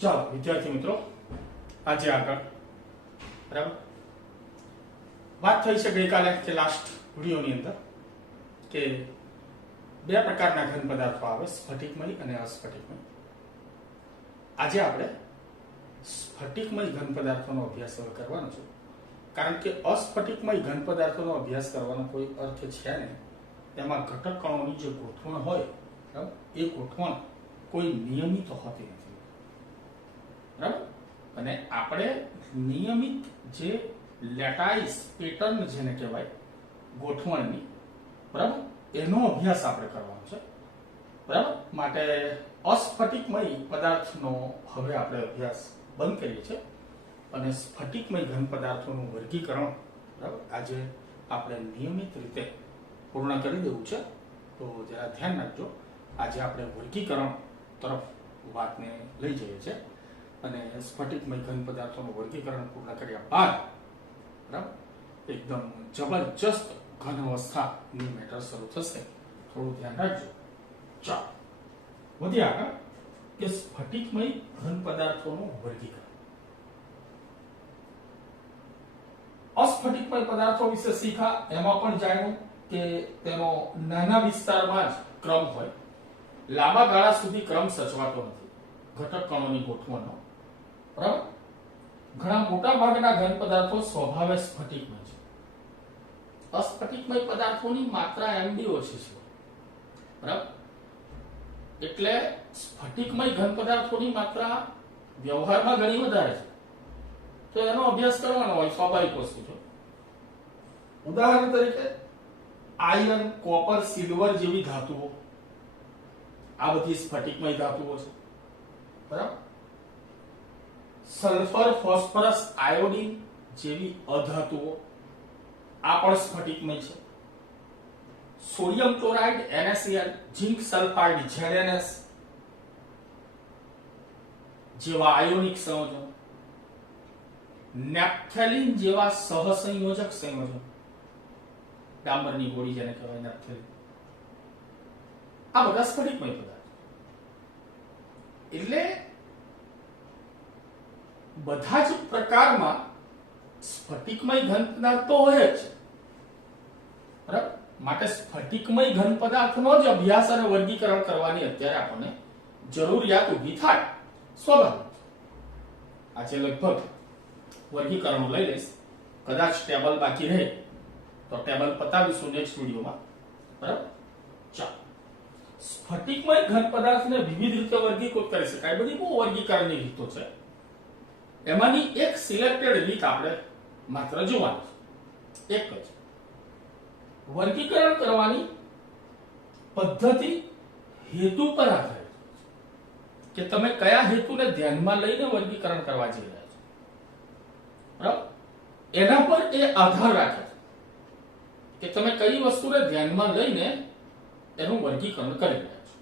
ચાલો વિદ્યાર્થી મિત્રો, આજે આગળ બરાબર વાત થઈ છે ગઈકાલે કે લાસ્ટ વિડીયોની અંદર કે બે પ્રકારના ઘન પદાર્થો આવે, સ્ફટિકમય અને અસ્ફટિકમય. આજે આપણે સ્ફટિકમય ઘન પદાર્થોનો અભ્યાસ કરવાનો છે, કારણ કે અસ્ફટિકમય ઘન પદાર્થોનો અભ્યાસ કરવાનો કોઈ અર્થ છે નહીં. તેમાં ઘટક કણોની જે ગોઠવણ હોય બરાબર, એ ગોઠવણ કોઈ નિયમિત હોતી નથી બરાબર. અને આપણે નિયમિત જે લેટાઇસ પેટર્ન જેને કહેવાય ગોઠવણની બરાબર, એનો અભ્યાસ આપણે કરવાનો છે બરાબર. માટે અસ્ફટિકમય પદાર્થનો હવે આપણે અભ્યાસ બંધ કરીએ છીએ અને સ્ફટિકમય ઘન પદાર્થોનું વર્ગીકરણ બરાબર આજે આપણે નિયમિત રીતે પૂર્ણ કરી દેવું છે. તો જરા ધ્યાન રાખજો, આજે આપણે વર્ગીકરણ તરફ વાતને લઈ જઈએ છીએ અને સ્ફટિકમય ઘન પદાર્થોનું વર્ગીકરણ પૂર્ણ કર્યા બાદ બરાબર એકદમ જબરજસ્ત ઘન અવસ્થાની મેટર શરૂ થશે. થોડું ધ્યાન રાખજો. ચાલો વધીએ આગળ કે સ્ફટિકમય ઘન પદાર્થોનું વર્ગીકરણ. અસ્ફટિકમય પદાર્થો વિશે શીખા, એમાં પણ જાણ્યું કે તેનો નાના વિસ્તારમાં જ ક્રમ હોય, લાંબા ગાળા સુધી ક્રમ સચવાતો નથી ઘટક કણોની ગોઠવણનો બરાબર. ઘણા મોટા ભાગના ઘન પદાર્થો સ્વભાવે સ્ફટિકમય છે. અસ્ફટિકમય પદાર્થોની માત્રા એમડી ઓછી છે બરાબર. એટલે સ્ફટિકમય ઘન પદાર્થોની માત્રા વ્યવહારમાં ઘણી વધારે છે, તો એનો અભ્યાસ કરવાનો હોય, સ્વાભાવિક વસ્તુ છે. ઉદાહરણ તરીકે આયર્ન, કોપર, સિલ્વર જેવી ધાતુઓ, આ બધી સ્ફટિકમય ધાતુઓ છે બરાબર. સલ્ફર, ફોસ્ફરસ, આયોડિન જેવી અધાતુઓ, આ પણ સ્ફટિકમય છે. Sodium chloride, NaCl, zinc sulphide, ZnS જેવા આયોનિક સંયોજનો, નેપ્થેલિન જેવા સહસંયોજક સંયોજનો, ડામરની ગોળી જેને કહેવાય નેપ્થેલિન, આ બધા સ્ફટિકમય પદાર્થો. એટલે બધા જ પ્રકારમાં સ્ફટિકમય ઘન પદાર્થ તો હોય જ બરાબર. માટે સ્ફટિકમય ઘન પદાર્થનો જ અભ્યાસ અને વર્ગીકરણ કરવાની અત્યારે આપણને જરૂરિયાત ઊભી થાય, સ્વાભાવિક. આજે લગભગ વર્ગીકરણ લઈ લઈશ, કદાચ ટેબલ બાકી રહે તો ટેબલ પતાવીશું નેક્સ્ટ વિડીયોમાં બરાબર. ચાલો, સ્ફટિકમય ઘન પદાર્થને વિવિધ રીતે વર્ગીકૃત કરી શકાય. બધી બહુ વર્ગીકરણની રીતો છે, એમાંની એક સિલેક્ટેડ રીત આપણે માત્ર જોવાની છે. એક જ વર્ગીકરણ કરવાની પદ્ધતિ હેતુ પર આધારિત કે તમે કયા હેતુને ધ્યાનમાં લઈને વર્ગીકરણ કરવા જઈ રહ્યા છો બરાબર. એના પર એ આધાર રાખે છે કે તમે કઈ વસ્તુને ધ્યાનમાં લઈને એનું વર્ગીકરણ કરી રહ્યા છો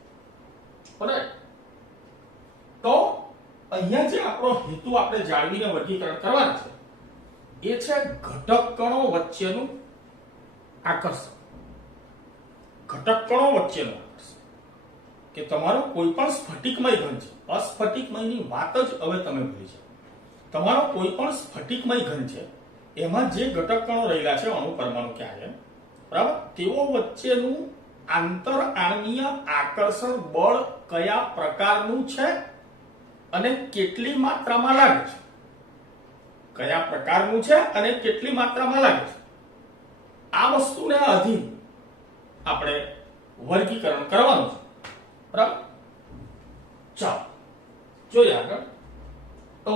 બરાબર. તો અહીંયા જે આપણો હેતુ આપણે જાળવીને વર્ગીકરણ કરવાનું છે એ છે ઘટક કણો વચ્ચેનું આકર્ષણ. ઘટક કણો વચ્ચેનું આકર્ષણ કે તમારો કોઈ પણ સ્ફટિકમય ઘન છે, અસ્ફટિકમયની વાત જ હવે તમે ભૂલી જાઓ. તમારો કોઈ પણ સ્ફટિકમય ઘન છે, એમાં જે ઘટક કણો રહેલા છે, અણુ, પરમાણુ કે આયન બરાબર, તેઓ વચ્ચેનું આંતર આણ્વીય આકર્ષણ બળ કયા પ્રકારનું છે અને કેટલી માત્રામાં લાગે છે, કયા પ્રકારનું છે અને કેટલી માત્રામાં લાગે છે, આ વસ્તુને આધીન આપણે વર્ગીકરણ કરવાનું છે બરાબર. ચાલો જોઈએ આગળ. તો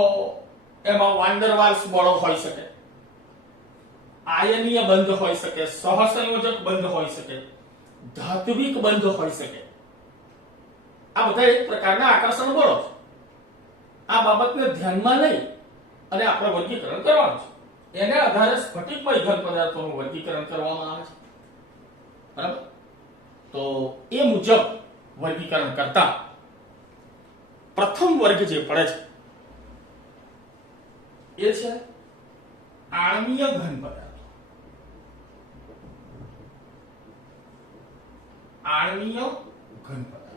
એમાં વાન્ડરવાલ્સ બળો હોઈ શકે, આયનીય બંધ હોઈ શકે, સહસંયોજક બંધ હોઈ શકે, ધાત્વિક બંધ હોઈ શકે. આ બધા એક પ્રકારના આકર્ષણ બળો છે. આ બાબતને ધ્યાનમાં લઈ અને આપણે વર્ગીકરણ કરવાનું છે. એને આધારે સ્ફટિકમય ઘન પદાર્થોનું વર્ગીકરણ કરવામાં આવે છે બરાબર. તો એ મુજબ વર્ગીકરણ કરતા પ્રથમ વર્ગ જે પડે છે એ છે આણ્વીય ઘન પદાર્થો. આણ્વીય ઘન પદાર્થો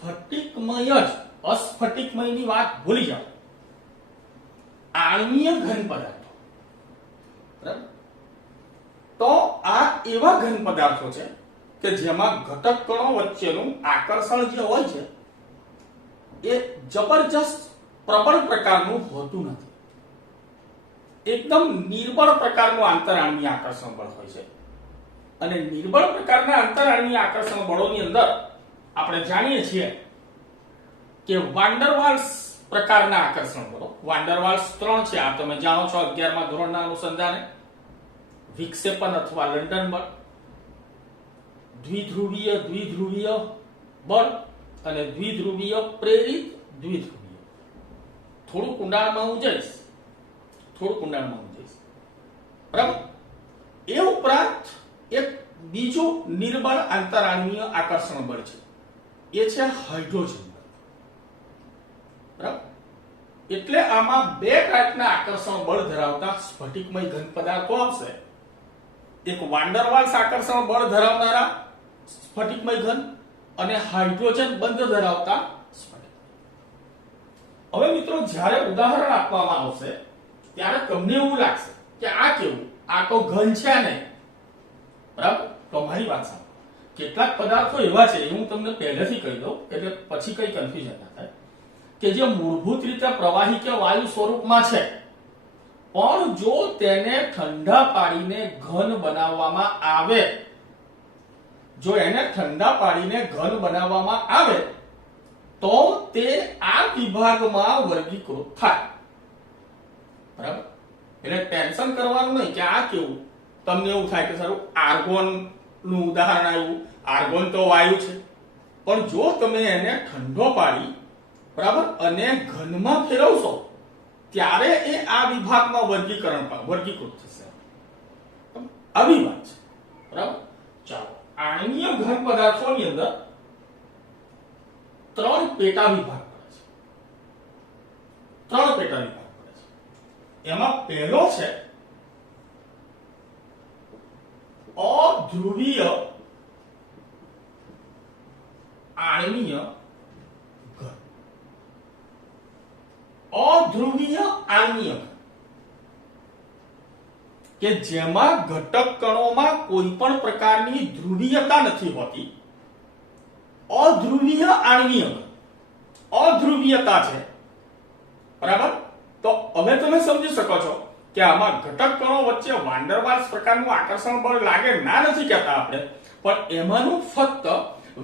સ્ફટિકમય જ અસ્ફટિકમયની વાત ભૂલી જાઓ. આણ્વીય ઘન પદાર્થો, બરાબર? તો આ એવા ઘન પદાર્થો છે કે જેમાં ઘટક કણો વચ્ચેનું આકર્ષણ જે હોય છે એ જબરજસ્ત પ્રબળ પ્રકારનું હોતું નથી. એકદમ નિર્બળ પ્રકારનું આંતરઆણ્વીય આકર્ષણ બળ હોય છે. અને નિર્બળ પ્રકારના આંતરઆણ્વીય આકર્ષણ બળોની અંદર આપણે જાણીએ છીએ કે વાન ડર વાલ્સ પ્રકારના આકર્ષણ બળો, વાન ડર વાલ્સ 3 છે, આ તમે જાણો છો 11મા ધોરણના અનુસંધાને. વિક્ષેપન અથવા લંડન બળ, દ્વિધ્રુવીય બળ અને દ્વિધ્રુવીય પ્રેરિત દ્વિધ્રુવીય. થોડું ઊંડાણમાં હું જઈશ, બરાબર? એ ઉપરાંત એક બીજું નિર્બળ આંતરઆણ્વીય આકર્ષણ બળ છે, એ છે હાઇડ્રોજન બળ, બરાબર? એટલે આમાં બે ટાઈપના આકર્ષણ બળ ધરાવતા સ્ફટિકમય ઘન પદાર્થો આવશે. એક વાન ડર વાલ્સ આકર્ષણ બળ ધરાવનારા સ્ફટિકમય ઘન અને હાઇડ્રોજન બંધ ધરાવતા સ્ફટિક. હવે મિત્રો જ્યારે ઉદાહરણ આપવામાં આવશે ત્યારે તમને એવું લાગશે કે આ કેવું, આ તો ઘન છે ને, બરાબર? તો મારી વાત સાંભળો. કેટલાક પદાર્થો એવા છે, હું તમને પહેલેથી કહી દઉં એટલે પછી કઈ કન્ફ્યુઝન ના થાય, કે જે મૂળભૂત રીતે પ્રવાહી કે વાયુ સ્વરૂપમાં છે, પણ જો તેને ઠંડા પાડીને ઘન બનાવવામાં આવે, જો એને ઠંડા પાડીને ઘન બનાવવામાં આવે તો તે આ વિભાગમાં વર્ગીકૃત થાય, બરાબર? એટલે ટેન્શન કરવાનું નહીં કે આ કેવું. તમને એવું થાય કે સારું આર્ગોન નું ઉદાહરણ આવ્યું, આર્ગોન તો વાયુ છે, પણ જો તમે એને ઠંડો પાડી, બરાબર, અને ઘનમાં ફેરવશો ત્યારે એ આ વિભાગમાં વર્ગીકૃત થશે. આવી વાત છે, બરાબર? ચાલો, આણ્વીય ઘન પદાર્થોની અંદર 3 પેટા વિભાગ પડે છે. 3 પેટા વિભાગ પડે છે. એમાં પહેલો છે અધ્રુવીય આણ્વીય ઘન. અધ્રુવીય આણ્વીય ઘન કે જેમાં ઘટક કણોમાં કોઈ પણ પ્રકારની ધ્રુવીયતા નથી હોતી. અધ્રુવીય આણ્વીય ઘન, અધ્રુવીયતા છે, બરાબર? તો હવે તમે સમજી શકો છો કે આમાં ઘટક કણો વચ્ચે વાન ડર વાલ્સ પ્રકારનું આકર્ષણ બળ લાગે ના નથી કહેતા આપણે, પણ એમાંનું ફક્ત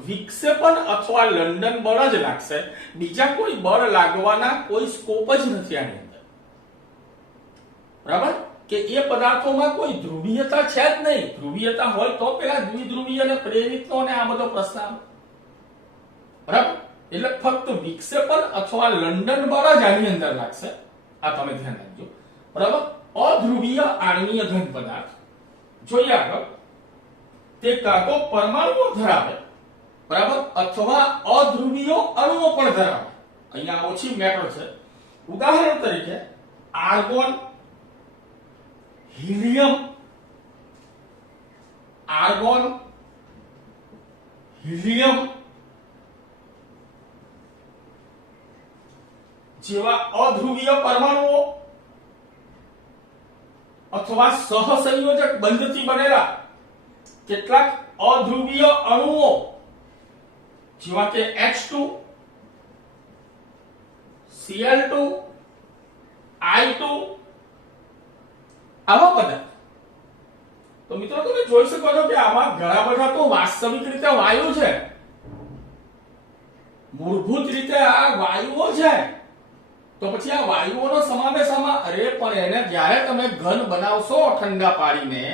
વિક્ષેપન અથવા લંડન બળ જ લાગશે. બીજા કોઈ બળ લાગવાના કોઈ સ્કોપ જ નથી આની અંદર, બરાબર? કે એ પદાર્થોમાં કોઈ ધ્રુવીયતા છે જ નહીં. ધ્રુવીયતા હોય તો પેલા દ્વિધ્રુવીય અને પ્રેરિતનો અને આ બધો પ્રશ્ન આવે, બરાબર? એટલે ફક્ત વિક્ષેપન અથવા લંડન બળ જ આની અંદર લાગશે. આ તમે ધ્યાન રાખજો, બરાબર? અધ્રુવીય આણ્વીય ઘન પદાર્થ જોઈએ આગળ. તે કાં તો પરમાણુઓ ધરાવે, બરાબર, અથવા અધ્રુવીય અણુઓ પણ ધરાવે. અહીંયા ઓછી મેટર છે. ઉદાહરણ તરીકે આર્ગોન, હિલિયમ, જેવા અધ્રુવીય પરમાણુઓ અથવા સહસંયોજક બંધથી બનેલા કેટલાક અધ્રુવીય અણુઓ જેવા કે H2, Cl2, I2, આવા પદાર્થ. તો મિત્રો તમે જોઈ શકો છો કે આમાં ઘણા બધા તો વાસ્તવિક રીતે વાયુ છે, મૂળભૂત રીતે આ વાયુઓ છે. તો પછી આ વાયુઓનો સમાવેશ આમાં, અરે પણ એને જ્યારે તમે ઘન બનાવશો ઠંડા પાડીને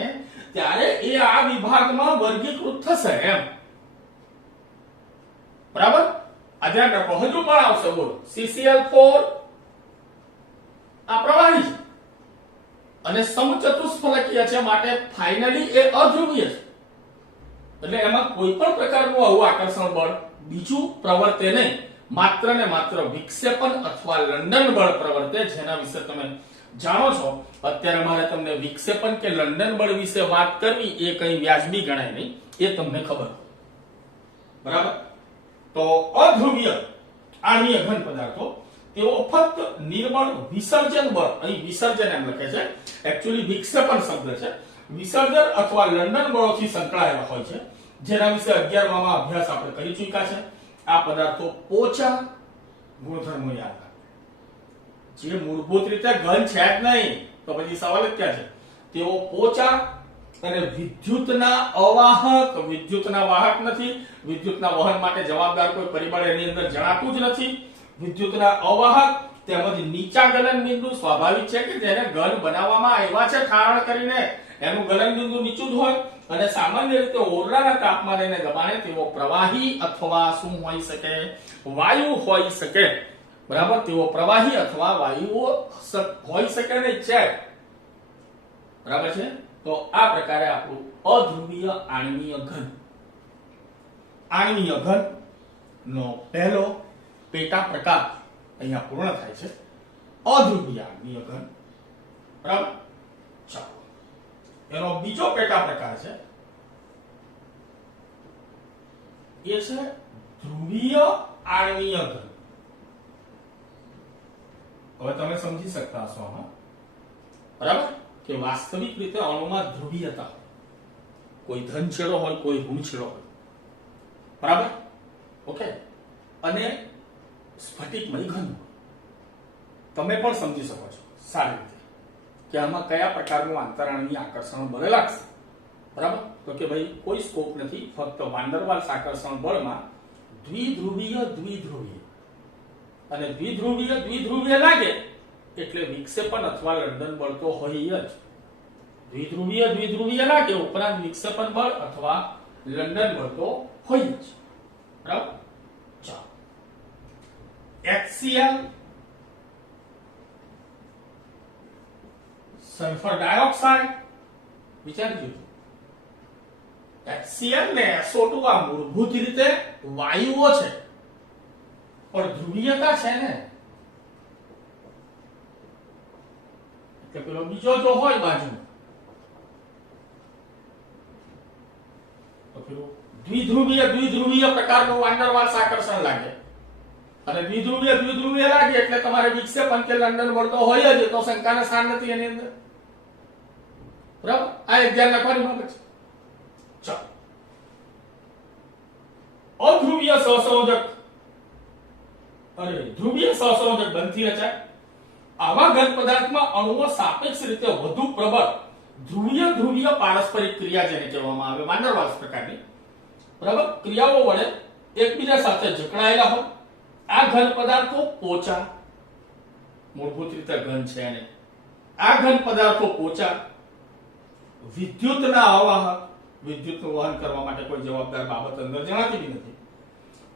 ત્યારે એ આ વિભાગમાં વર્ગીકૃત થશે એમ, બરાબર? આ ધ્યાન રાખો. હજુ પણ આવશે, બોલો. CCl4 આ પ્રવાહી છે અને સમચતુષ્ફલકીય છે, માટે ફાઇનલી એ અધ્રુવીય છે. એટલે એમાં કોઈ પણ પ્રકારનું આવું આકર્ષણ બળ બીજું પ્રવર્તે નહીં, માત્ર ને માત્ર વિક્ષેપન અથવા લંડન બળ પ્રવર્તે, જેના વિશે તમે જાણો છો. અત્યારે મારે તમને વિક્ષેપન કે લંડન બળ વિશે વાત કરવી એ કઈ વ્યાજબી ગણાય નહીં, એ તમને ખબર, બરાબર? તો અધ્રુવીય આણ્વીય ઘન પદાર્થો તેઓ ફક્ત નિર્બળ વિસર્જન બળ, અહીં વિસર્જન એમ લખે છે, એકચ્યુઅલી વિક્ષેપણ શબ્દ છે, વિસર્જન અથવા લંડન બળોથી સંકળાયેલા હોય છે, જેના વિશે 11મા અભ્યાસ આપણે કરી ચૂક્યા છે. આ પદાર્થો પોચા ગુણધર્મો યાદ રાખે, જે મૂળભૂત રીતે ઘન છે જ નહીં તો પછી સવાલ જ ક્યાં છે. તેઓ પોચા અને વિદ્યુતના અવાહક, વિદ્યુતના વાહક નથી, વિદ્યુતના વહન માટે જવાબદાર કોઈ પરિબળ એની અંદર જણાતું જ નથી, વિદ્યુતના અવાહક તેમજ નીચા ગલન બિંદુ સ્વાભાવિક છે કે જેને ઘન બનાવવામાં આવ્યા છે ઠારણ કરીને એનું ગલન બિંદુ નીચું જ હોય, અને સામાન્ય રીતે ઓરડાના તાપમાને અને દબાણે તેઓ પ્રવાહી અથવા શું હોઈ શકે, વાયુ હોઈ શકે. બરાબર, તેઓ પ્રવાહી અથવા વાયુઓ હોઈ શકે ને છે. બરાબર છે. તો આ પ્રકારે આપણું અધ્રુવીય આણ્વીય ઘન, આણ્વીય ઘન નો પહેલો પેટા પ્રકાર અહીંયા પૂર્ણ થાય છે, અધ્રુવીય આણ્વીય ઘન. બરાબર. ચાલો, એનો બીજો પેટા પ્રકાર છે એ છે ધ્રુવીય આણ્વીય ઘન. હવે તમે સમજી શકતા હશો આમાં, બરાબર, કે વાસ્તવિક રીતે અણુમાં ધ્રુવીયતા હોય, કોઈ ધન છેડો હોય, કોઈ ઋણ છેડો હોય. બરાબર, ઓકે. અને સ્ફટિકમય ઘન હોય. તમે પણ સમજી શકો છો સારી રીતે કે આમાં કયા પ્રકારનું આંતરાણુય આકર્ષણ બળ લાગશે. બરાબર, તો કે ભાઈ કોઈ સ્કોપ નથી, ફક્ત વાન ડર વાલ્સ આકર્ષણ બળમાં દ્વિધ્રુવીય દ્વિધ્રુવીય અને દ્વિધ્રુવીય લાગે એટલે વિક્ષેપણ અથવા લંડન બળ તો હોય જ. દ્વિધ્રુવીય લાગે ઉપરાંત વિક્ષેપણ બળ અથવા લંડન બળ તો હોય જ. બરાબર. ચાલો, HCl સલ્ફર ડાયોક્સાઇડ વિચારજો. HCl ને SO2 આ મૂળભૂત રીતે વાયુઓ છે, પણ ધ્રુવીયતા છે ને, કે પેલો બીજો જો હોય બાજુ તો પેલું દ્વિધ્રુવીય પ્રકારનું વાન ડર વાલ્સ આકર્ષણ લાગે, અને દ્વિધ્રુવીય લાગે એટલે તમારે વિક્ષેપણ કે લંડન બળ તો હોય જ, તો શંકાને સ્થાન નથી એની અંદર. બરાબર, આ એક ધ્યાન રાખવાની બાબત છે. ચાલો, અધ્રુવીય સહસંયોજક ધ્રુવીય સહસંયોજક બનતી રચાય. આવા ઘન પદાર્થમાં અણુઓ સાપેક્ષ રીતે વધુ પ્રબળ ધ્રુવીય પારસ્પરિક ક્રિયા જેને કહેવામાં આવે, વાન ડર વાલ્સ પ્રકારની, બરાબર, ક્રિયાઓ વડે એકબીજા સાથે જકડાયેલા હોય. આ ઘન પદાર્થો પોચા, મૂળભૂત રીતે ઘન છે ને, આ ઘન પદાર્થો પોચા, વિદ્યુતના અવાહક, વિદ્યુતનું વહન કરવા માટે કોઈ જવાબદાર બાબત અંદર જણાતી બી નથી.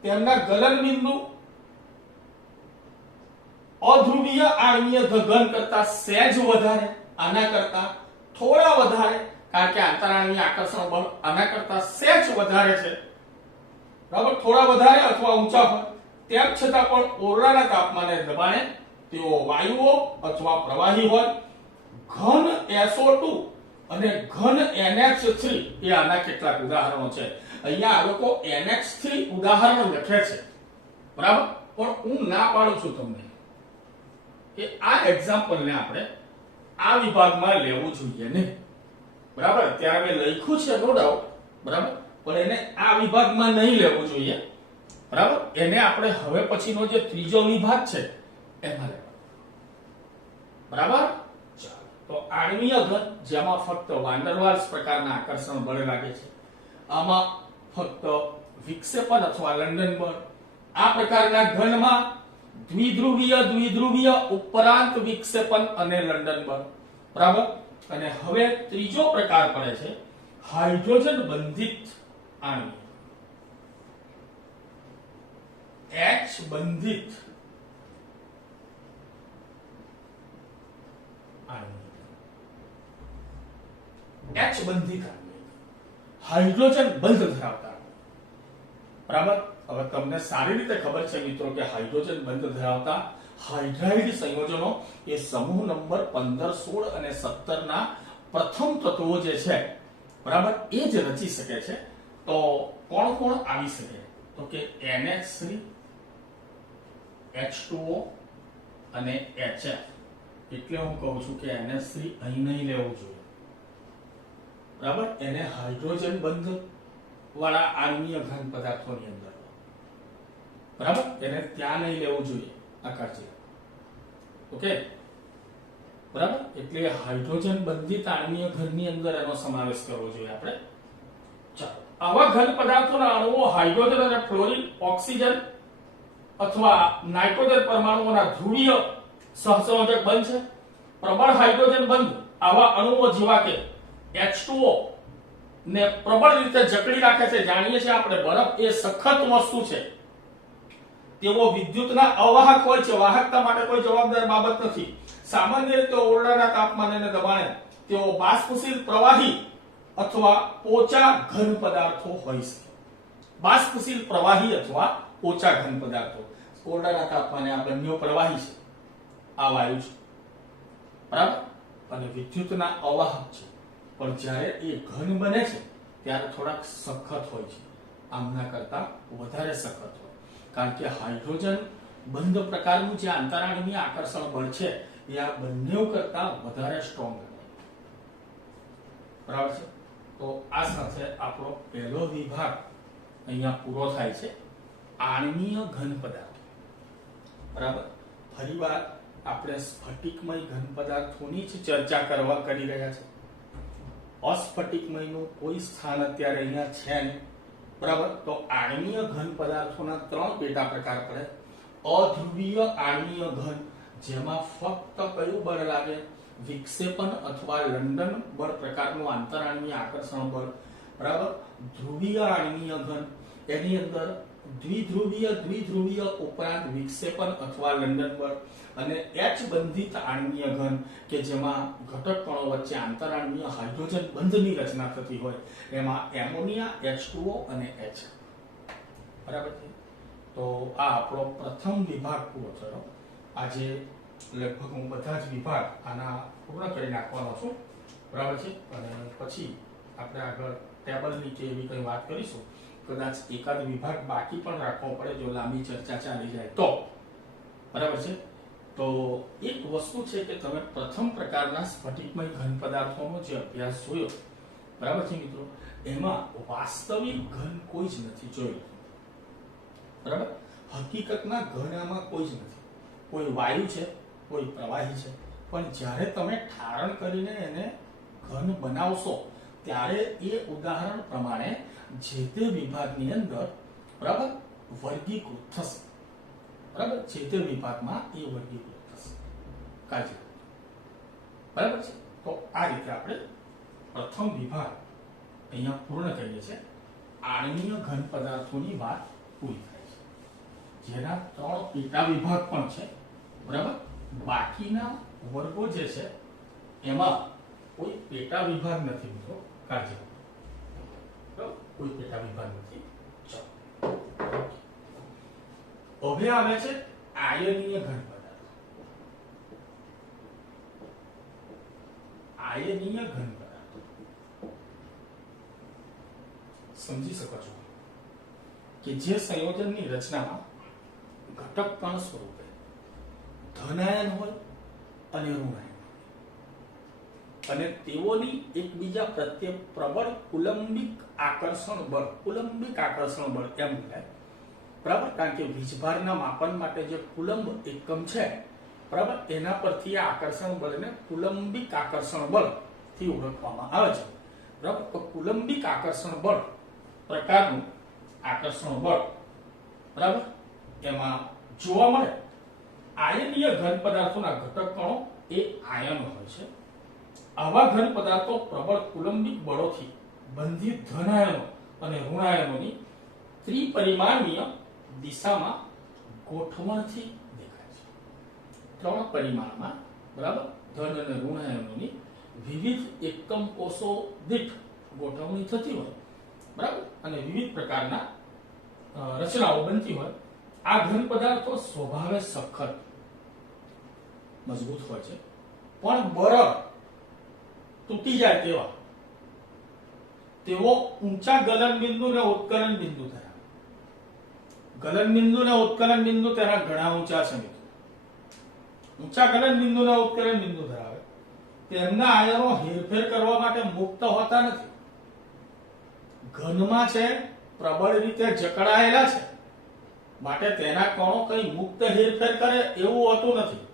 તેમના ગલન બિંદુ અધ્રુવીય આણ્વીય ઘન કરતા સહેજ વધારે, આના કરતા થોડા વધારે, કારણ કે આંતરાણ્વીય આકર્ષણ બળ આના કરતા સહેજ વધારે છે. બરાબર, થોડા વધારે અથવા ઊંચા હોય, તેમ છતાં પણ ઓરડાના તાપમાને દબાણે તેઓ વાયુઓ અથવા પ્રવાહી હોય. ઘન SO2 અને ઘન NH3 એ આના કેટલાક ઉદાહરણો છે. અહીંયા આ લોકો NH3 ઉદાહરણ લખે છે, બરાબર, પણ હું ના પાડું છું તમને કે આ એક્ઝામ્પલ ને આપણે આ વિભાગમાં લેવું જોઈએ ને. બરાબર, ત્યારે મેં લખ્યું છે નો ડાઉટ, બરાબર, પણ એને આ વિભાગમાં નહીં લેવું જોઈએ. બરાબર, એને આપણે હવે પછીનો જે ત્રીજો વિભાગ છે એમાં લેવાનું. બરાબર. તો આણ્વીય ઘન જેમાં ફક્ત વાન ડર વાલ્સ પ્રકારના આકર્ષણ બળ લાગે છે, આમાં ફક્ત વિક્ષેપણ અથવા લંડન બળ. આ પ્રકારના ઘનમાં દ્વિધ્રુવીય ઉપરાંત વિક્ષેપણ અને લંડન બળ. બરાબર. અને હવે ત્રીજો પ્રકાર પડે છે હાઇડ્રોજન બંધિત આણ્વીય, H બંધિત H બંધિત હાઇડ્રોજન બંધ ધરાવતા. બરાબર. હવે તમને સારી રીતે ખબર છે મિત્રો કે હાઇડ્રોજન બંધ ધરાવતા હાઇડ્રાઇડ સંયોજનો એ સમૂહ નંબર 15, 16 અને 17 ના પ્રથમ તત્વો જે છે, બરાબર, એ જ રચી શકે છે. તો કોણ કોણ આવી શકે તો કે NH3 H2O અને HF. એટલે હું કહું છું કે NH3 અહીં નહીં લેવું જોઈએ, બરાબર. એને હાઇડ્રોજન બંધ વાળા આણ્વીય ઘન પદાર્થોની અંદર, બરાબર, એને ત્યાં નહીં લેવું જોઈએ આકારજી. ઓકે, બરાબર. એટલે હાઇડ્રોજન બંધિત આણ્વીય ઘનની અંદર એનો સમાવેશ કરવો જોઈએ આપણે. ચાલો, આવા ઘન પદાર્થોના અણુઓ હાઇડ્રોજન અને ફ્લોરિન, ઓક્સિજન અથવા નાઇટ્રોજન પરમાણુઓના ધ્રુવીય સહસંયોજક બનશે. પ્રબળ હાઇડ્રોજન બંધ આવા અણુઓ જેવા કે H2O ને પ્રબળ રીતે જકડી રાખે છે. જાણીએ છીએ આપણે બરફ એ સખત વસ્તુ છે, તેઓ વિદ્યુતના અવાહક હોય છે. વાહકતા માટે કોઈ જવાબદાર બાબત નથી. સામાન્ય રીતે ઓરડાના તાપમાને અને દબાણે તેઓ બાષ્પશીલ પ્રવાહી અથવા પોચા ઘન પદાર્થો હોય છે. બાષ્પશીલ પ્રવાહી અથવા પોચા ઘન પદાર્થો. ઓરડાના તાપમાને આ બંને પ્રવાહી છે, આ વાયુ છે, બરાબર, અને વિદ્યુતના અવાહક છે. પણ જ્યારે એ ઘન બને છે ત્યારે થોડાક સખત હોય છે, આમના કરતા વધારે સખત હોય. કારણ કે હાઇડ્રોજન બંધ પ્રકારનું જે આંતરાણુય આકર્ષણ બળ છે એ આ બંને કરતા વધારે સ્ટ્રોંગ હોય, બરાબર છે. તો આ સાથે આપણો પહેલો વિભાગ અહીંયા પૂરો થાય છે, આણ્વીય ઘન પદાર્થો, બરાબર. ફરીવાર આપણે સ્ફટિકમય ઘન પદાર્થોની જ ચર્ચા કરી રહ્યા છે. અસ્ફટિકમયનું કોઈ સ્થાન અત્યારે અહીંયા છે નહીં, બરાબર. તો આણ્વીય ઘન પદાર્થોના 3 પેટા પ્રકાર પડે. અધ્રુવીય આણ્વીય ઘન, જેમાં ફક્ત કયું બળ લાગે? વિક્ષેપન અથવા લંડન બળ પ્રકારનું આંતરાણ્વીય આકર્ષણ બળ, બરાબર. ધ્રુવીય આણ્વીય ઘન, એની અંદર દ્વિધ્રુવીય ઉપરાંત વિક્ષેપન અથવા લંડન બળ. અને H બંધિત આણ્વીય ઘન કે જેમાં ઘટક કણો વચ્ચે આંતરાણ્વીય હાઇડ્રોજન બંધની રચના થતી હોય, એમાં એમોનિયા, H2O અને H, બરાબર છે. તો આ આપણો પ્રથમ વિભાગ પૂરો થયો. આજે લગભગ હું બધા જ વિભાગ આના પૂર્ણ કરી નાખવાનો છું, બરાબર છે. અને પછી આપણે આગળ ટેબલની કે એવી કંઈ વાત કરીશું. કદાચ એકાદ વિભાગ બાકી પણ રાખવો પડે જો લાંબી ચર્ચા ચાલી જાય તો, બરાબર છે. તો એક વસ્તુ છે કે તમે પ્રથમ પ્રકારના સ્ફટિકમય ઘન પદાર્થોનો જે અભ્યાસ જોયો, બરાબર છે મિત્રો, એમાં વાસ્તવિક ઘન કોઈ જ નથી જોયું, બરાબર. હકીકતના ઘન આમાં કોઈ જ નથી. કોઈ વાયુ છે, કોઈ પ્રવાહી છે, પણ જ્યારે તમે ઠારણ કરીને એને ઘન બનાવશો ત્યારે એ ઉદાહરણ પ્રમાણે જે તે વિભાગની અંદર, બરાબર, વર્ગીકૃત થશે, બરાબર. જે તે વિભાગમાં એ વર્ગીકૃત થશે, કાળજી, બરાબર છે. તો આ રીતે આપણે પ્રથમ વિભાગ અહીંયા પૂર્ણ કરીએ છીએ. આણ્વીય ઘન પદાર્થોની વાત પૂરી થાય છે, જેના 3 પેટા વિભાગ પણ છે, બરાબર. બાકીના વર્ગો જે છે એમાં કોઈ પેટા વિભાગ નથી મિત્રો, કાળજી, કોઈ પેટા વિભાગ નથી. હવે આવે છે આયનીય ઘન પદાર્થ. આયનીય ઘન પદાર્થ સમજી શકો છો કે જે સંયોજનની રચનામાં ઘટક કણ સ્વરૂપે ધનાયન હોય અને ઋણાયન, અને તેઓની એકબીજા પ્રત્યે પ્રબળ કુલંબિક આકર્ષણ બળ એમ કહેવાય, બરાબર. કારણ કે વીજભારના માપન માટે જે કુલંબ એકમ છે, બરાબર, એના પરથી આ આકર્ષણ બળને કુલંબિક આકર્ષણ બળ થી ઓળખવામાં આવે છે, બરાબર. તો કુલંબિક આકર્ષણ બળ પ્રકારનું આકર્ષણ બળ, બરાબર, એમાં જોવા મળે. આયનીય ઘન પદાર્થોના ઘટક કણો એ આયન હોય છે. આવા ઘન પદાર્થો પ્રબળ કુલંબિક બળોથી બંધિત ધનાયનો અને ઋણાયનોની ત્રિપરિમાણીય દિશામાં ગોઠવણથી દેખાય છે. 3 પરિમાણમાં, બરાબર, ધન અને ઋણાયનોની વિવિધ એકમ કોષો દીઠ ગોઠવણી થતી હોય, બરાબર, અને વિવિધ પ્રકારના રચનાઓ બનતી હોય. આ ઘન પદાર્થો સ્વભાવે સખત મજબૂત હોય છે, પણ બરફ તૂટી જાય તેવા તેઓ ઊંચા ગલન બિંદુ અને ઉત્કલન બિંદુ ધરાવે, ગલન બિંદુ ને ઉત્કલન બિંદુ તેના ઘણા ઊંચા છે મિત્રો. ઊંચા ગલન બિંદુ ને ઉત્કલન બિંદુ ધરાવે તેમના આયનો હેરફેર કરવા માટે મુક્ત હોતા નથી. ઘનમાં છે, પ્રબળ રીતે જકડાયેલા છે, માટે તેના કણો કઈ મુક્ત હેરફેર કરે એવું હોતું નથી.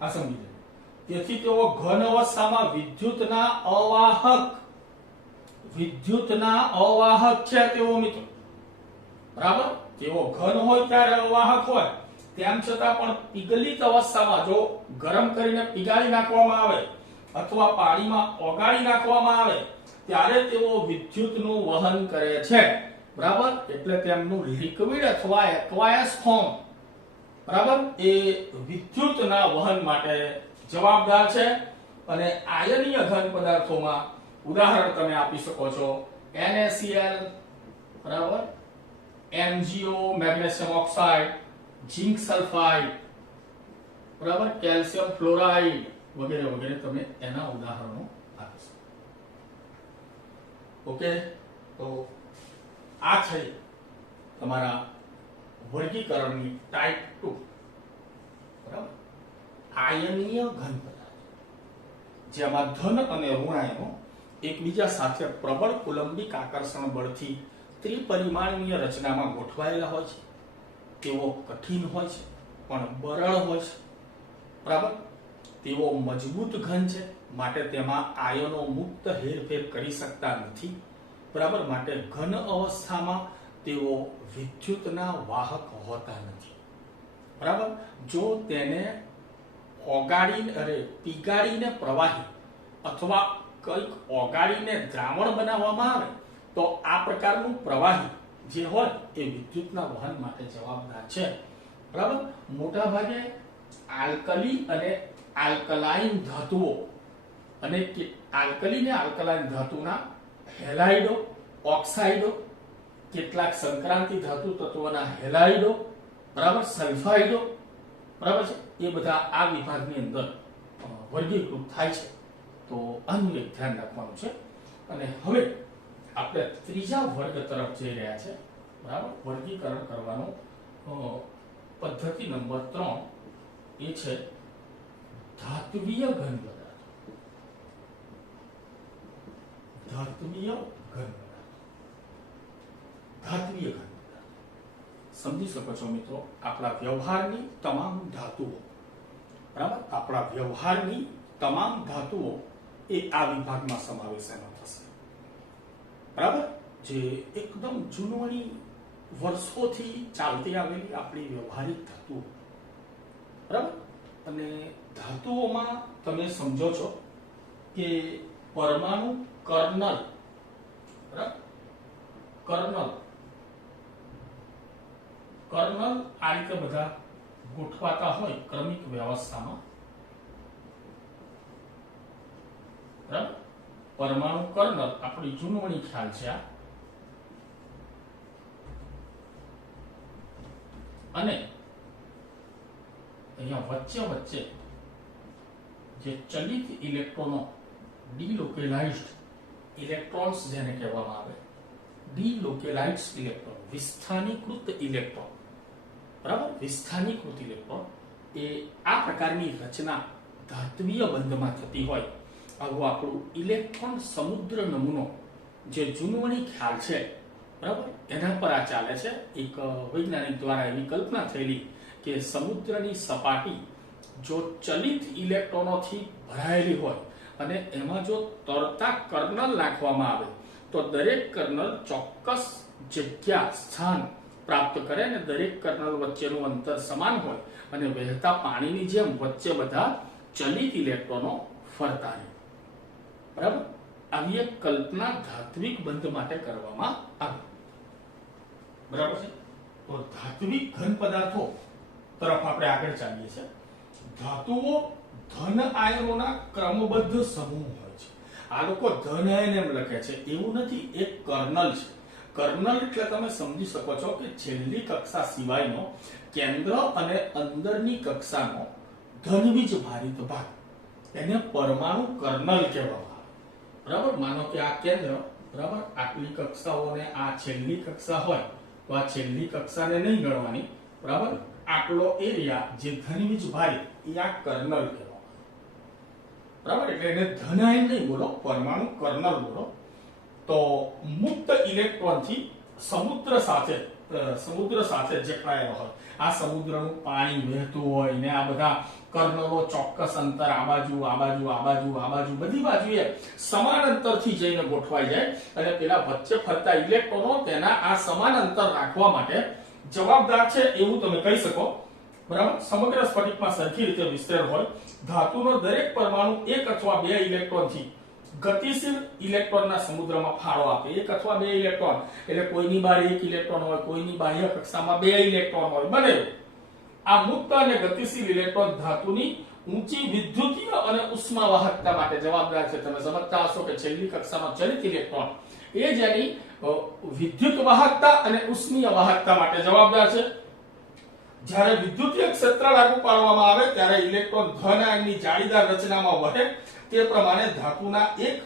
આ સમજી લો. તેથી તેઓ ઘન અવસ્થામાં વિદ્યુતના અવાહક છે તેઓ મિત્રો. બરાબર? તેઓ ઘન હોય ત્યારે અવાહક હોય, તેમ છતાં પણ પીગલિત અવસ્થામાં જો ગરમ કરીને પીગાળી નાખવામાં આવે અથવા પાણીમાં ઓગાળી નાખવામાં આવે ત્યારે તેઓ વિદ્યુતનું વહન કરે છે. બરાબર? એટલે તેમનું લિક્વિડ અથવા એક્વાયસ ફોર્મ, બરાબર, એ વિદ્યુતના વહન માટે જવાબદાર છે. અને આયનીય ઘન પદાર્થોમાં ઉદાહરણ તમે આપી શકો છો NaCl, બરાબર, MgO magnesium oxide, zinc sulphide, બરાબર, કેલ્શિયમ ફ્લોરાઇડ વગેરે વગેરે તમે એના ઉદાહરણો આપી શકો. ઓકે, તો આ છે તમારા વર્ગીકરણની ટાઈપ 2. બરાબર? આયનીય ઘન પદાર્થ જેમાં ધન અને ઋણ આયનો એકબીજા સાથે પ્રબળ કુલંબિક આકર્ષણ બળથી ત્રિપરિમાણીય રચનામાં ગોઠવાયેલા હોય છે. તેઓ કઠિન હોય છે પણ બરડ હોય છે. બરાબર? તેઓ મજબૂત ઘન છે, માટે તેમાં આયનો મુક્ત હેરફેર કરી શકતા નથી. બરાબર? માટે ઘન અવસ્થામાં તેઓ વિદ્યુતના વાહક હોતા નથી. બરાબર? જો તેને પીગાળીને પ્રવાહી અથવા કંઈક ઓગાળીને દ્રાવણ બનાવવામાં આવે તો આ પ્રકારનું પ્રવાહી જે હોય એ વિદ્યુતના વહન માટે જવાબદાર છે. બરાબર? મોટા ભાગે આલ્કલી અને આલ્કલાઇન ધાતુઓ અને આલ્કલી ને આલ્કલાઇન ધાતુના હેલાઇડો, ઓક્સાઇડો, કેટલાક સંક્રાંતિ ધાતુ તત્વોના હેલાઇડો, બરાબર, સલ્ફાઇડો, બરાબર છે, એ બધા આ વિભાગની અંદર વર્ગીકૃત થાય છે. તો આનું એક ધ્યાન રાખવાનું છે. અને હવે આપણે ત્રીજા વર્ગ તરફ જઈ રહ્યા છે. બરાબર? વર્ગીકરણ કરવાનો પદ્ધતિ નંબર 3 એ છે ધાત્વીય ઘન પદાર્થો. ધાત્વીય ઘન પદાર્થો સમજી શકો છો મિત્રો. આપણા વ્યવહારની તમામ ધાતુઓ, બરાબર, આપણા વ્યવહારની તમામ ધાતુઓ એ આ વિભાગમાં સમાવેશ એનો થશે. બરાબર? જે એકદમ જૂનવાણી વર્ષોથી ચાલતી આવેલી આપણી વ્યવહારિક ધાતુઓ. બરાબર? અને ધાતુઓમાં તમે સમજો છો કે પરમાણુ કર્નલ, બરાબર, કર્નલ આ રીતે બધા ગોઠવાતા હોય ક્રમિક વ્યવસ્થામાં. બરાબર? પરમાણુ કર્નલ આપણી જૂનવણી ખ્યાલ છે આ. અને અહીંયા વચ્ચે જે ચલિત ઇલેક્ટ્રોનો, ડીલોકેલાઇઝ્ડ ઇલેક્ટ્રોન્સ જેને કહેવામાં આવે, ડીલોકેલાઇઝ્ડ ઇલેક્ટ્રોન, વિસ્થાનીકૃત ઇલેક્ટ્રોન, બરાબર, વિસ્થાનીકૃત ઇલેક્ટ્રોન એ આ પ્રકારની રચના ધાત્વીય બંધમાં થતી હોય. આવું આપણું ઇલેક્ટ્રોન સમુદ્ર નમૂનો જે જૂનવણી ખ્યાલ છે, બરાબર, એના પર આ ચાલે છે. એક વૈજ્ઞાનિક દ્વારા એવી કલ્પના થયેલી કે સમુદ્રની સપાટી જો ચલિત ઇલેક્ટ્રોનોથી ભરાયેલી હોય અને એમાં જો તરતા કર્નલ નાખવામાં આવે તો દરેક કર્નલ ચોક્કસ જગ્યા, સ્થાન પ્રાપ્ત કરે અને દરેક કર્નલ વચ્ચેનું અંતર સમાન હોય અને વહેતા પાણીની જેમ વચ્ચે બધા ચલિત ઇલેક્ટ્રોનો ફરતા રહે. બરાબર? આવી એક કલ્પના ધાત્વિક બંધ માટે કરવામાં આવી. બરાબર છે? તો ધાત્વિક ઘન પદાર્થો તરફ આપણે આગળ ચાલીએ છીએ. ધાતુઓ ધન આયનોના ક્રમબદ્ધ સમૂહ હોય છે. આ લોકો ધન આયન એમ લખે છે, એવું નથી. એક કર્નલ છે. કર્નલ એટલે તમે સમજી શકો છો કે છેલ્લી કક્ષા સિવાયનો કેન્દ્ર અને અંદરની કક્ષાનો ધનવીજ ભારિત ભાગ, એને પરમાણુ કર્નલ કહેવામાં આવે. બરાબર? માનો કે આ કેન્દ્ર, બરાબર, આટલી કક્ષાઓ અને આ છેલ્લી કક્ષા હોય તો આ છેલ્લી કક્ષાને નહીં ગણવાની, બરાબર. આટલો એરિયા જે ઘનવીજ ભારી એ આ કર્નલ કહેવાય, બરાબર. એટલે એને ધન આયન નહીં બોલો, પરમાણુ કર્નલ બોલો. તો મુક્ત ઇલેક્ટ્રોન થી સમુદ્ર સાથે જકળાયેલો હોય, આ સમુદ્રનું પાણી વહેતું હોય ને આ બધા કર્નલો ચોક્કસ અંતર આ બાજુ બધી બાજુએ સમાન અંતરથી જઈને ગોઠવાઈ જાય અને પેલા વચ્ચે ફરતા ઇલેક્ટ્રોનો તેના આ સમાન અંતર રાખવા માટે જવાબદાર છે એવું તમે કહી શકો, બરાબર. સમગ્ર સ્ફટિકમાં સરખી રીતે વિસ્તરેલ હોય. ધાતુનો દરેક પરમાણુ એક અથવા બે ઇલેક્ટ્રોનથી ગતિશીલ ઇલેક્ટ્રોનના સમુદ્રમાં ફાળો આપે. એક અથવા બે ઇલેક્ટ્રોન એટલે કોઈની બહાર એક ઇલેક્ટ્રોન હોય, કોઈની બાહ્ય કક્ષામાં બે ઇલેક્ટ્રોન હોય, બને. આ મુક્ત અને ગતિશીલ ઇલેક્ટ્રોન ધાતુની ઊંચી વિદ્યુતીય અને ઉષ્મા વાહકતા માટે જવાબદાર છે. તમે સમજતા હશો કે છેલ્લી કક્ષામાં ચલિત ઇલેક્ટ્રોન એ જેની વિદ્યુત વાહકતા અને ઉષ્મીય વાહકતા માટે જવાબદાર છે. જ્યારે વિદ્યુતીય ક્ષેત્ર લાગુ પાડવામાં આવે ત્યારે ઇલેક્ટ્રોન ધન આયનની જાળીદાર રચનામાં વહે. તે પ્રમાણે ધાતુના એક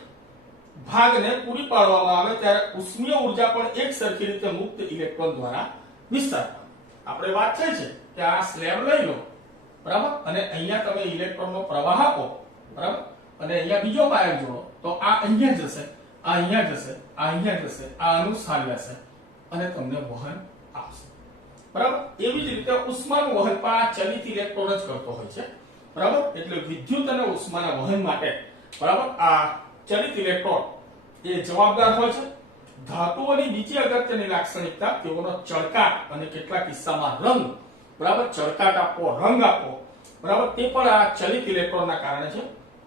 ભાગને પૂરી પાડવામાં આવે ત્યારે ઉષ્મીય ઉર્જા પણ એક સરખી રીતે મુક્ત ઇલેક્ટ્રોન દ્વારા વિસ્તરવામાં. આપણે વાત થઈ છે કે આ સ્લેબ લઈ લો, બરાબર, અને અહીંયા તમે ઇલેક્ટ્રોનનો પ્રવાહ આપો, બરાબર, અને અહીંયા બીજો વાયર જોડો તો આ અહીંયા જશે, આ અહીંયા જશે, આ અહીંયા જશે, આ અનુસાર લેશે અને તમને વહન આપશે, બરાબર. એવી જ રીતે ઉષ્માનું વહન પણ આ ચલિત ઇલેક્ટ્રોન જ કરતો હોય છે, બરાબર. એટલે વિદ્યુત અને ઉષ્માના વહન માટે, બરાબર, આ ચલિત ઇલેક્ટ્રોન એ જવાબદાર હોય છે. ધાતુઓની બીજી અગત્યની લાક્ષણિકતા તેઓનો ચળકાટ અને કેટલાક કિસ્સામાં રંગ, બરાબર. ચળકાટ આપો, રંગ આપો, બરાબર, તે પણ આ ચલિત ઇલેક્ટ્રોનના કારણે છે.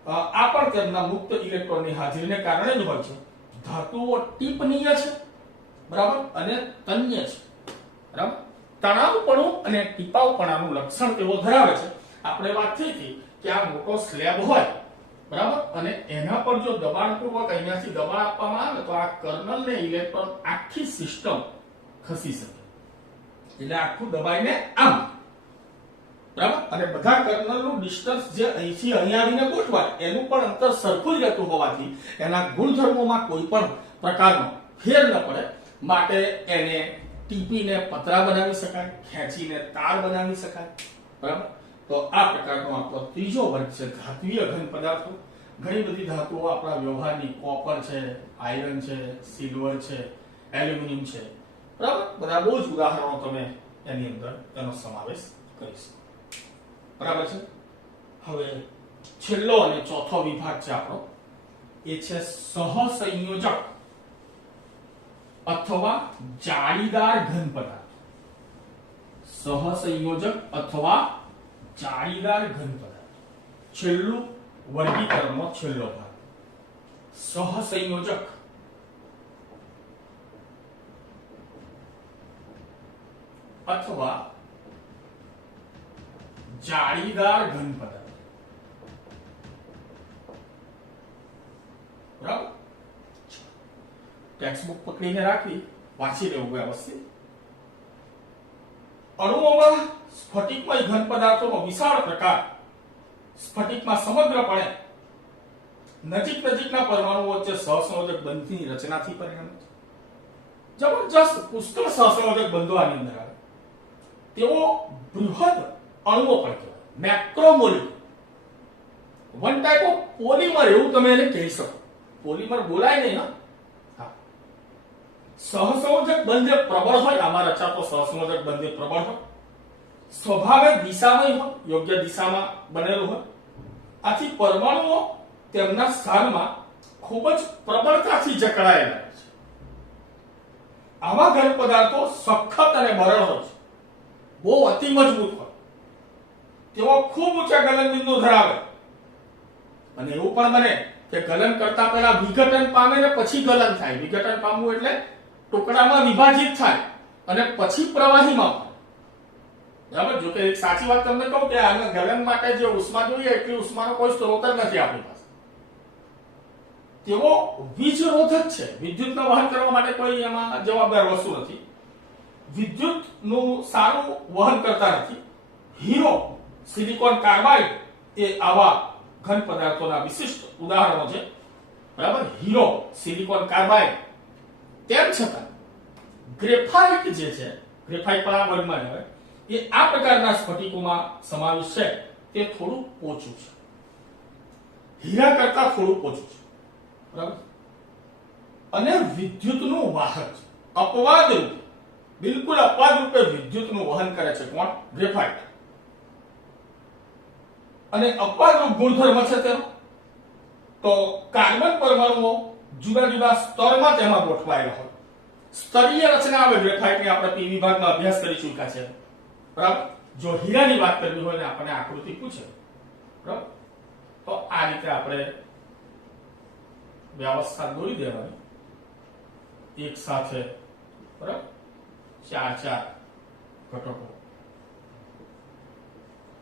આ પણ તેમના મુક્ત ઇલેક્ટ્રોનની હાજરીને કારણે જ હોય છે. ધાતુઓ ટીપનીય છે, બરાબર, અને તન્ય છે, બરાબર. તણાવપણું અને ટીપાવપણાનું લક્ષણ તેઓ ધરાવે છે. આપણે વાત થઈ હતી કે આ મોટો સ્લેબ હોય, બરાબર, અને એના પર જો દબાણપૂર્વક અહીંયાથી દબાણ આપવામાં આવે તો આ કર્નલ ને ઇલેક્ટ્રોન આખી સિસ્ટમ ખસી શકે, એટલે આખું દબાઈને આમ, બરાબર. અને બધા કર્નલનું ડિસ્ટન્સ જે અહીંથી અહીં આવીને ગોઠવાય એનું પણ અંતર સરખું જ રહેતું હોવાથી એના ગુણધર્મોમાં કોઈ પણ પ્રકારનો ફેર ન પડે માટે એને ટીપીને પતરા બનાવી શકાય, ખેંચીને તાર બનાવી શકાય, બરાબર. તો આ પ્રકારનો આપણો ત્રીજો વર્ગ છે ધાત્વિય ઘન પદાર્થો. ઘણી બધી ધાતુઓ આપણા વ્યવહારની કોપર છે, આયરન છે, સિલ્વર છે, એલ્યુમિનિયમ છે, બરાબર. બધા બહુ જ ઉદાહરણો તમે એની અંદર તેનો સમાવેશ કરી શકો, બરાબર છે. હવે છેલ્લો અને ચોથો વિભાગ છે આપણો, એ છે સહસંયોજક અથવા જાળીદાર ઘન પદાર્થ. સહસંયોજક અથવા જાળીદાર ઘન પદાર્થ, છેલ્લું વર્ગીકરણનો છેલ્લો ભાગ. સહસંયોજક અથવા જાળીદાર ઘન પદાર્થ, બરાબર. ટેક્સ્ટ બુક પકડીને રાખવી, વાંચી લેવું વ્યવસ્થિત. અણુઓમાં સ્ફટિકમય ઘન પદાર્થોનો વિશાળ પ્રકાર સ્ફટિકમાં સમગ્રપણે નજીકના પરમાણુઓ વચ્ચે સહસંયોજક બંધની રચનાથી પરિણમે છે. જબરજસ્ત પુષ્કળ સહસંયોજક બંધો આની અંદર આવે. તેઓ બૃહદ અણુઓ પણ કહેવાય, મેક્રોમોલિક્યુલ. વન ટાઈપ ઓફ પોલિમર એવું તમે એને કહી શકો. પોલિમર બોલાય નહીં, હા. સહસંયોજક બંધ જે પ્રબળ હોય, આમાં રચાતો સહસંયોજક બંધ જે પ્રબળ હોય, સ્વભાવે દિશામય હોય, યોગ્ય દિશામાં બનેલું હોય. આથી પરમાણુઓ તેમના સ્થાનમાં ખૂબ જ પ્રબળતાથી જકળાયેલા છે. આવા ઘન પદાર્થો સખત અને બરડ હોય છે, બહુ અતિ મજબૂત હોય. તેઓ ખૂબ ઊંચા ગલન બિંદુ ધરાવે અને એવું પણ બને કે ગલન કરતા પહેલા વિઘટન પામે ને પછી ગલન થાય. વિઘટન પામવું એટલે ટુકડામાં વિભાજિત થાય અને પછી પ્રવાહીમાં. બરાબર. જો કે એક સાચી વાત તમને કહું કે આના ગલન માટે જે ઉષ્મા જોઈએ એટલી ઉષ્માનો કોઈ સ્ત્રોત જ નથી આપણી પાસે. તેઓ વીજરોધક છે, વિદ્યુતનું વહન કરવા માટે કોઈ એમાં જવાબદાર વસ્તુ નથી. વિદ્યુતનું સારું વહન કરતા નથી. હીરો, સિલિકોન કાર્બાઇડ એ આવા ઘન પદાર્થોના વિશિષ્ટ ઉદાહરણો છે, બરાબર. Hero, silicon carbide. તેમ છતાં ગ્રેફાઇટ જે છે, ગ્રેફાઇટ પણ આ વર્ગમાં જ આવે, એ આ પ્રકારના સ્ફટિકોમાં સમાવેશ છે તે થોડું ઓછું છે, હીરા કરતા થોડું ઓછું છે, બરાબર. અને વિદ્યુતનું વાહક છે, અપવાદ રૂપે, બિલકુલ અપવાદ રૂપે વિદ્યુતનું વહન કરે છે. કોણ? ગ્રેફાઇટ. અને અપવાદરૂપ ગુણધર્મ છે તેનો, તો કાર્બન પરમાણુઓ જુદા જુદા સ્તરમાં તેમાં ગોઠવાયેલા હોય. સ્તરીય રચના આવે ગ્રેફાઇટની, આપણે પી વિભાગમાં અભ્યાસ કરી ચૂક્યા છે, બરાબર. જો હીરાની વાત કરવી હોય ને આપણને આકૃતિ પૂછે, બરાબર, તો આ રીતે આપણે વ્યવસ્થા દોરી દેવાની એક સાથે, બરાબર, ચાર ચાર ઘટકો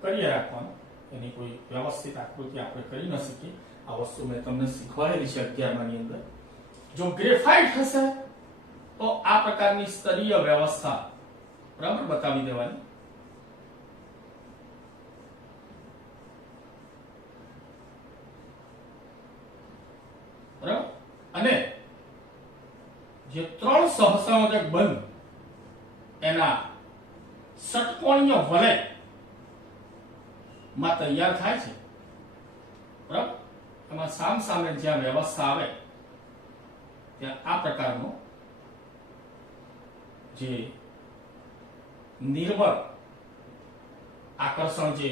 કરીએ રાખવાનું. એની કોઈ વ્યવસ્થિત આકૃતિ આપણે કરી ન શકીએ. આ વસ્તુ મેં તમને શીખવાડેલી છે 11મા ની અંદર. જો ગ્રેફાઇટ હશે તો આ પ્રકારની સ્તરીય વ્યવસ્થા, બરાબર, બતાવી દેવાની. બરાબર. અને જે 3 સહસંયોજક બંધ એના ષટકોણીય વલય માં તૈયાર થાય છે, બરાબર. એમાં સામ સામે જ્યાં વ્યવસ્થા આવે ત્યાં આ પ્રકારનો જે નિર્બળ આકર્ષણ જે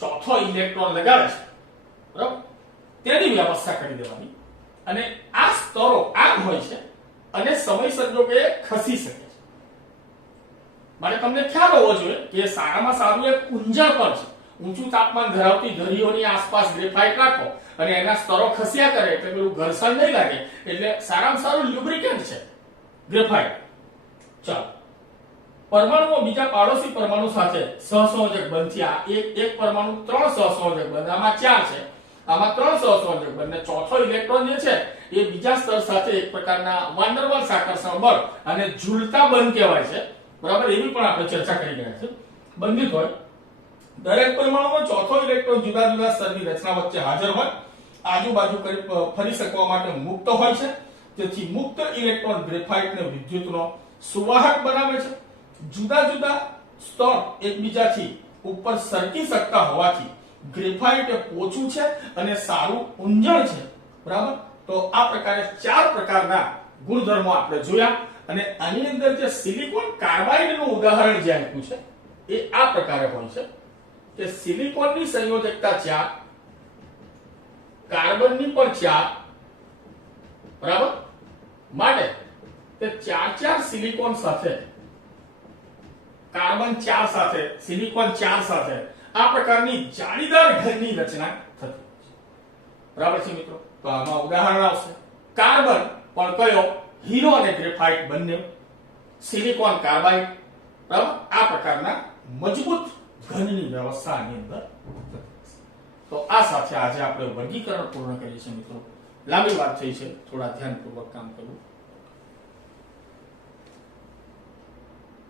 ચોથો ઇલેક્ટ્રોન લગાવે છે, બરાબર, તેની વ્યવસ્થા કરી દેવાની. અને આ સ્તરો આમ હોય છે અને સમય સંજોગે ખસી શકે છે. માટે તમને ખ્યાલ હોવો જોઈએ કે સારામાં સારું એક કુંજળ પર છે. ઊંચું તાપમાન ધરાવતી ધરીઓની આસપાસ ગ્રેફાઇટ રાખો અને એના સ્તરો ખસ્યા કરે એટલે પેલું ઘર્ષણ નહીં લાગે, એટલે સારામાં સારું લ્યુબ્રિકેન્ટ છે ગ્રેફાઇટ. ચાલો, પરમાણુઓ બીજા પાડોશી પરમાણુ સાથે સહસંયોજક બંધ આ એક પરમાણુ 3 સહસંયોજક બંધ, આમાં 4 છે, આમાં 3 સહસંયોજક બંધ, અને ચોથો ઇલેક્ટ્રોન જે છે એ બીજા સ્તર સાથે એક પ્રકારના વાન ડર વાલ્સ આકર્ષણ બળ અને ઝૂલતા બંધ કહેવાય છે, બરાબર. એવી પણ આપણે ચર્ચા કરી ગયા છે. બંધિત હોય દરેક પરમાણુમાં ચોથો ઇલેક્ટ્રોન જુદા જુદા સ્તરની રચના વચ્ચે હાજર હોય, આજુબાજુ ફરી શકવા માટે મુક્ત હોય છે. તેથી મુક્ત ઇલેક્ટ્રોન ગ્રેફાઇટને વિદ્યુતનો સુવાહક બનાવે છે. જુદા જુદા સ્તર એકબીજાથી ઉપર સરકી શકતા હોવાથી ગ્રેફાઇટ પોચું છે અને સારું ઊંજણ છે, બરાબર. તો આ પ્રકારે 4 પ્રકારના ગુણધર્મો આપણે જોયા. અને આની અંદર જે સિલિકોન કાર્બાઇડનું ઉદાહરણ જે આપ્યું છે એ આ પ્રકારે હોય છે કે સિલિકોનની સંયોજકતા 4, કાર્બનની પણ 4, બરાબર. માટે તે 4 સિલિકોન સાથે, કાર્બન 4 સાથે, સિલિકોન 4 સાથે આ પ્રકારની જાળીદાર ઘનની રચના થતી હોય છે, બરાબર છે મિત્રો. તો આમાં ઉદાહરણ આવશે કાર્બન પણ કયો? હીરો અને ગ્રેફાઇટ બંને, સિલિકોન કાર્બાઇડ, બરાબર. આ પ્રકારના મજબૂત ઘનની વ્યવસ્થા આની અંદર થતી હશે. તો આ સાથે આજે આપણે વર્ગીકરણ પૂર્ણ કરીએ છીએ મિત્રો. લાંબી વાત થઈ છે, થોડા ધ્યાનપૂર્વક કામ કરવું.